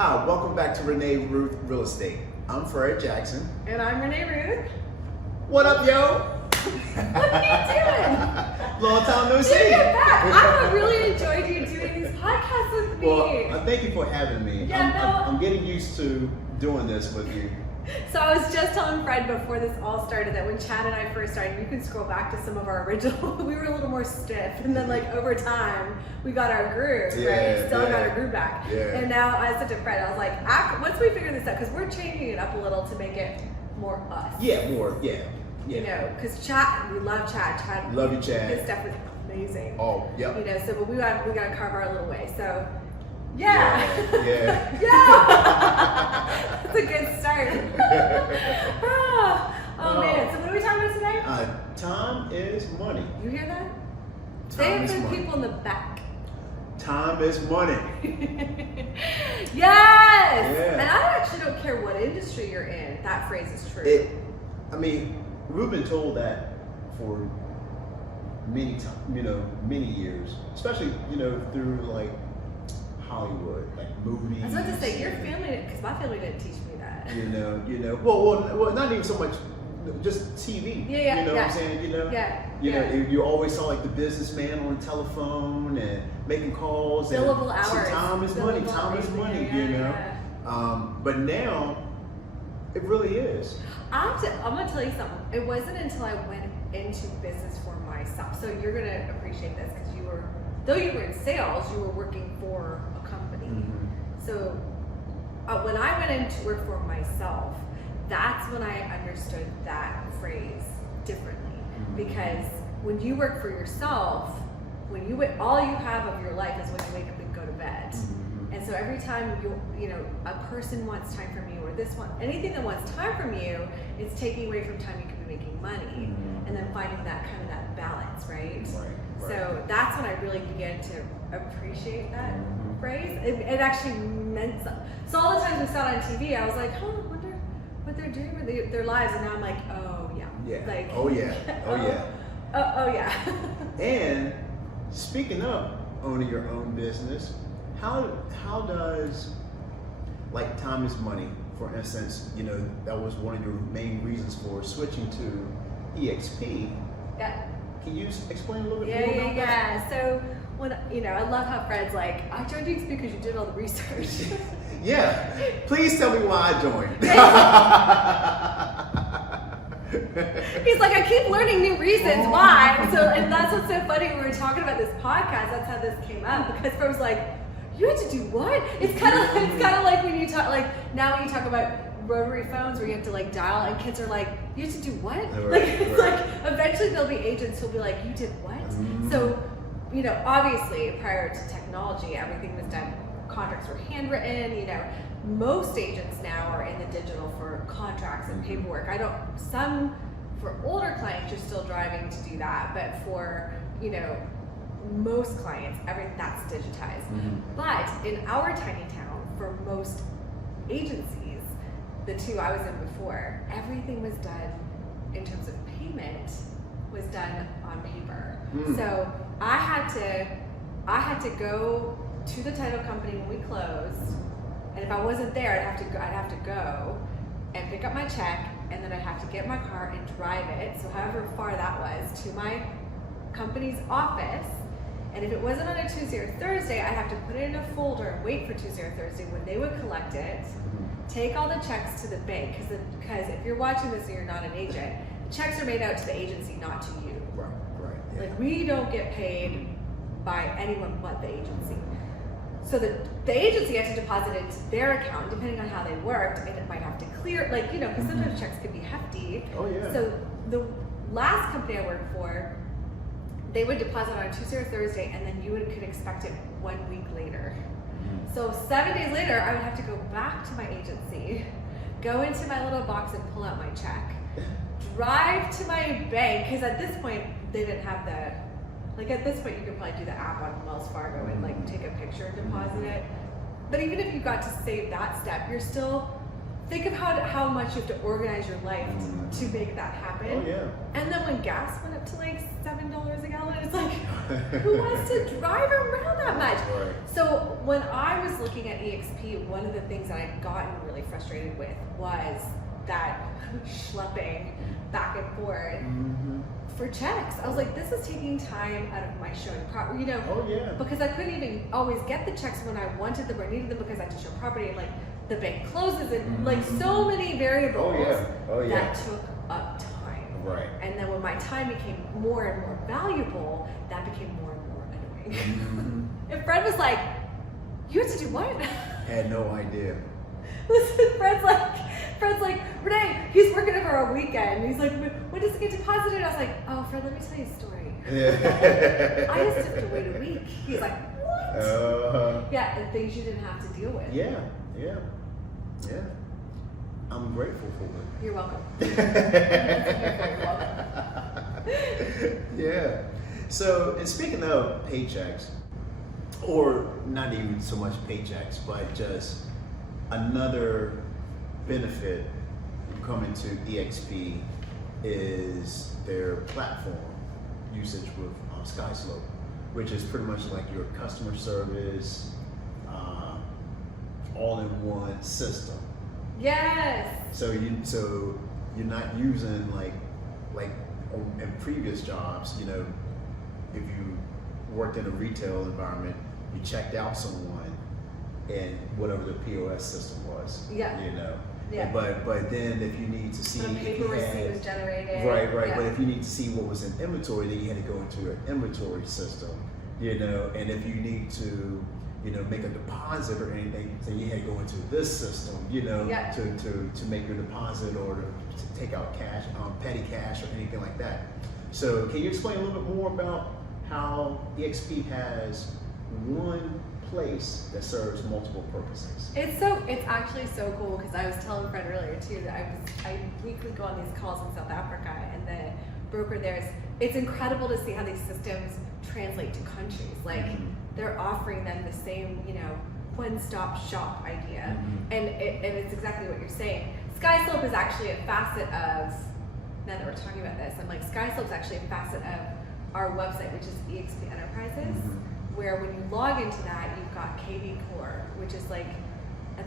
Hi, welcome back to Renee, Ruth Real Estate. I'm Fred Jackson. And I'm Renee Ruth. What up, yo? What are you doing? Long time no see. Dude, you're back. I really enjoyed you doing these podcasts with me. Well, thank you for having me. Yeah, I'm getting used to doing this with you. So I was just telling Fred before this all started that when Chad and I first started, you can scroll back to some of our original, we were a little more stiff. And then like over time, we got our groove, right? Still got our groove back. Yeah. And now I said to Fred, I was like, once we figure this out, because we're changing it up a little to make it more us. Yeah, more, yeah. You know, because Chad, we love Chad. Chad, love you, Chad. His stuff is amazing. Oh, yep. You know, so but we got to carve our little way. So, yeah. Yeah. Yeah. That's a good start. Oh man. So what are we talking about today? Time is money. You hear that? Time is Say it for the money. people in the back. Time is money. Yes. Yeah. And I actually don't care what industry you're in. That phrase is true. We've been told that for many years, especially through like Hollywood, like movies. I was about to say your family, because my family didn't teach me that. Well, not even so much, just TV. Yeah. You know what I'm saying? You always saw like the businessman on the telephone and making calls. Billable and hours. Time is money. Time is money. But now, it really is. I'm gonna tell you something. It wasn't until I went into business for myself. So you're gonna appreciate this because though you were in sales, you were working for a company. Mm-hmm. So when I went into work for myself, that's when I understood that phrase differently. Mm-hmm. Because when you work for yourself, all you have of your life is when you wake up and go to bed. Mm-hmm. And so every time a person wants time from you, or anything that wants time from you, it's taking away from time you could be making money, mm-hmm. and then finding that kind of that balance, right? Right. So that's when I really began to appreciate that mm-hmm. phrase. It actually meant something. So all the times we saw it on TV, I was like, I wonder what they're doing with their lives, and now I'm like, oh yeah. Yeah. Like, Oh yeah. Oh yeah. Oh yeah. And speaking of owning your own business, how does, like, time is money, for instance, that was one of your main reasons for switching to eXp. Yeah. Can you explain a little bit more about that? So when I love how Fred's like, I joined eXp because you did all the research. Yeah. Please tell me why I joined. He's like, I keep learning new reasons why. And that's what's so funny when we were talking about this podcast. That's how this came up, because Fred was like, you had to do what? It's kind of like when you talk, like now when you talk about rotary phones where you have to like dial, and kids are like, you have to do what? Right, like eventually there'll be agents who'll be like, you did what? Mm-hmm. So obviously prior to technology, everything was done. Contracts were handwritten. Most agents now are in the digital for contracts and paperwork. Some for older clients, you're still driving to do that, but for most clients, that's digitized. Mm-hmm. But in our tiny town, for most agencies, the two I was in before, everything was done in terms of payment was done on paper. Mm. So I had to go to the title company when we closed, and if I wasn't there, I'd have to go and pick up my check, and then I'd have to get my car and drive it, so however far that was, to my company's office. And if it wasn't on a Tuesday or Thursday, I'd have to put it in a folder and wait for Tuesday or Thursday when they would collect it, take all the checks to the bank, because if you're watching this and you're not an agent, the checks are made out to the agency, not to you. Right. Yeah. Like, we don't get paid by anyone but the agency. So the agency had to deposit it into their account, depending on how they worked, and it might have to clear, because sometimes checks could be hefty. Oh yeah. So the last company I worked for, they would deposit on a Tuesday or Thursday, and then you could expect it 1 week later. Mm-hmm. So 7 days later, I would have to go back to my agency, go into my little box and pull out my check, drive to my bank, because at this point, they didn't have at this point, you could probably do the app on Wells Fargo and take a picture and deposit it. But even if you got to save that step, you're still, think of how much you have to organize your life to make that happen. Oh yeah. And then when gas went up to like $7 a gallon, it's like, Who wants to drive around that much? Right. So when I was looking at eXp, one of the things that I'd gotten really frustrated with was that schlepping back and forth for checks. I was like, this is taking time out of my showing property, Oh yeah. because I couldn't even always get the checks when I wanted them or needed them because I had to show property, and like the bank closes, and like so many variables that took up time. Right. And then when my time became more and more valuable, that became more and more annoying. And Fred was like, you have to do what? Had no idea. Listen, Fred's like, Renee, he's working over a weekend. He's like, when does it get deposited? I was like, oh, Fred, let me tell you a story. Yeah. I just have to wait a week. He's like, what? Yeah, and things you didn't have to deal with. Yeah. I'm grateful for it. You're welcome. Yeah. So, and speaking of paychecks, or not even so much paychecks, but just another benefit coming to eXp is their platform usage with SkySlope, which is pretty much like your customer service, all-in-one system. Yes. So you're not using like in previous jobs, if you worked in a retail environment, you checked out someone and whatever the POS system was. Yeah. Yeah. But then if you need to see a paper receipt was generated. Right. Yeah. But if you need to see what was in inventory, then you had to go into an inventory system. And if you need to make a deposit or anything, then you had to go into this system, to make your deposit or to take out cash, petty cash or anything like that. So can you explain a little bit more about how eXp has one place that serves multiple purposes? It's actually so cool, because I was telling Fred earlier too that I weekly go on these calls in South Africa, and the broker there it's incredible to see how these systems translate to countries. Like they're offering them the same, one-stop shop idea, and it's exactly what you're saying. SkySlope is actually a facet of, now that we're talking about this, I'm like, SkySlope is actually a facet of our website, which is eXp Enterprises, where when you log into that, you've got KV Core, which is like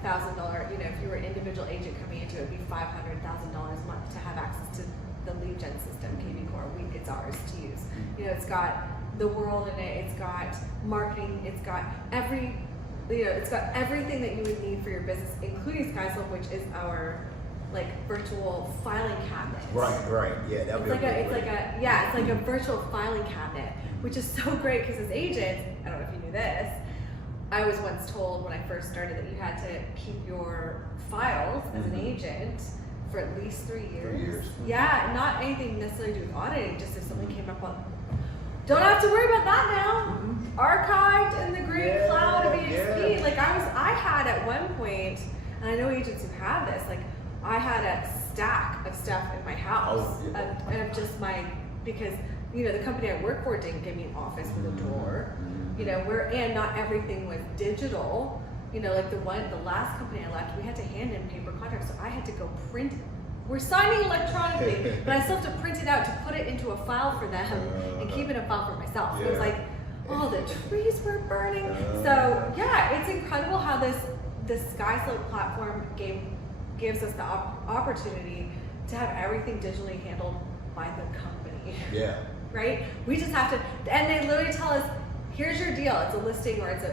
$1,000, if you were an individual agent coming into it, it'd be $500,000 a month to have access to the lead gen system, KV Core. It's ours to use. It's got the world in it, it's got marketing, it's got it's got everything that you would need for your business, including SkySlope, which is our virtual filing cabinet. Right. Yeah, It's like a virtual filing cabinet, which is so great because as agents, I don't know if you knew this, I was once told when I first started that you had to keep your files as an agent for at least 3 years. 3 years. Yeah, not anything necessarily to do with auditing, just if something came up on. Don't have to worry about that now. Archived in the great cloud of eXp. I had at one point, and I know agents who have this, I had a stack of stuff in my house of just because the company I work for didn't give me an office with a drawer. And not everything was digital. The last company I left, we had to hand in paper contracts, so I had to go print. We're signing electronically, but I still have to print it out to put it into a file for them and keep it in a file for myself. So it was like, the trees were burning. So yeah, it's incredible how this SkySlope platform gives us the opportunity to have everything digitally handled by the company. Yeah. Right? We just have to, and they literally tell us, here's your deal. It's a listing or it's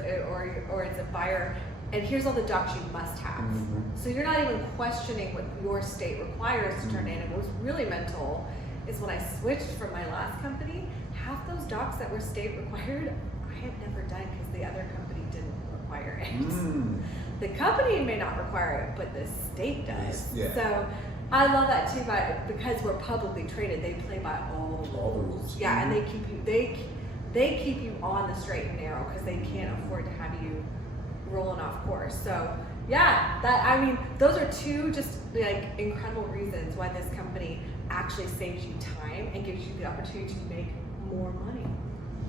a buyer, and here's all the docs you must have. So you're not even questioning what your state requires to turn in. And what was really mental is when I switched from my last company, half those docs that were state required, I had never done because the other company didn't require it. The company may not require it, but the state does. Yeah. So I love that too, because we're publicly traded, they play by all the rules. Yeah, and they keep you on the straight and narrow because they can't afford to have you rolling off course. So yeah, those are two just incredible reasons why this company actually saves you time and gives you the opportunity to make more money.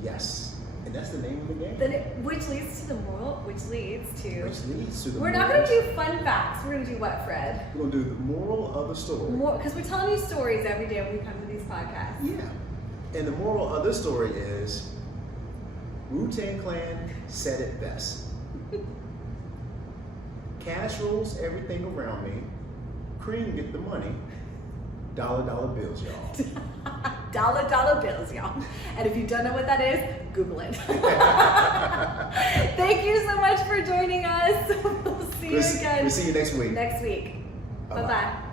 Yes, and that's the name of the game. Which leads to the moral, which leads to the we're not going to do fun facts. We're going to do what, Fred? We're going to do the moral of the story. Because we're telling you stories every day when we come to these podcasts. Yeah, and the moral of this story is Wu-Tang Clan said it best. Cash rules everything around me. Cream get the money. Dollar bills, y'all. Dollar bills, y'all. And if you don't know what that is, Google it. Thank you so much for joining us. We'll see you again. We'll see you next week. Next week. Bye-bye.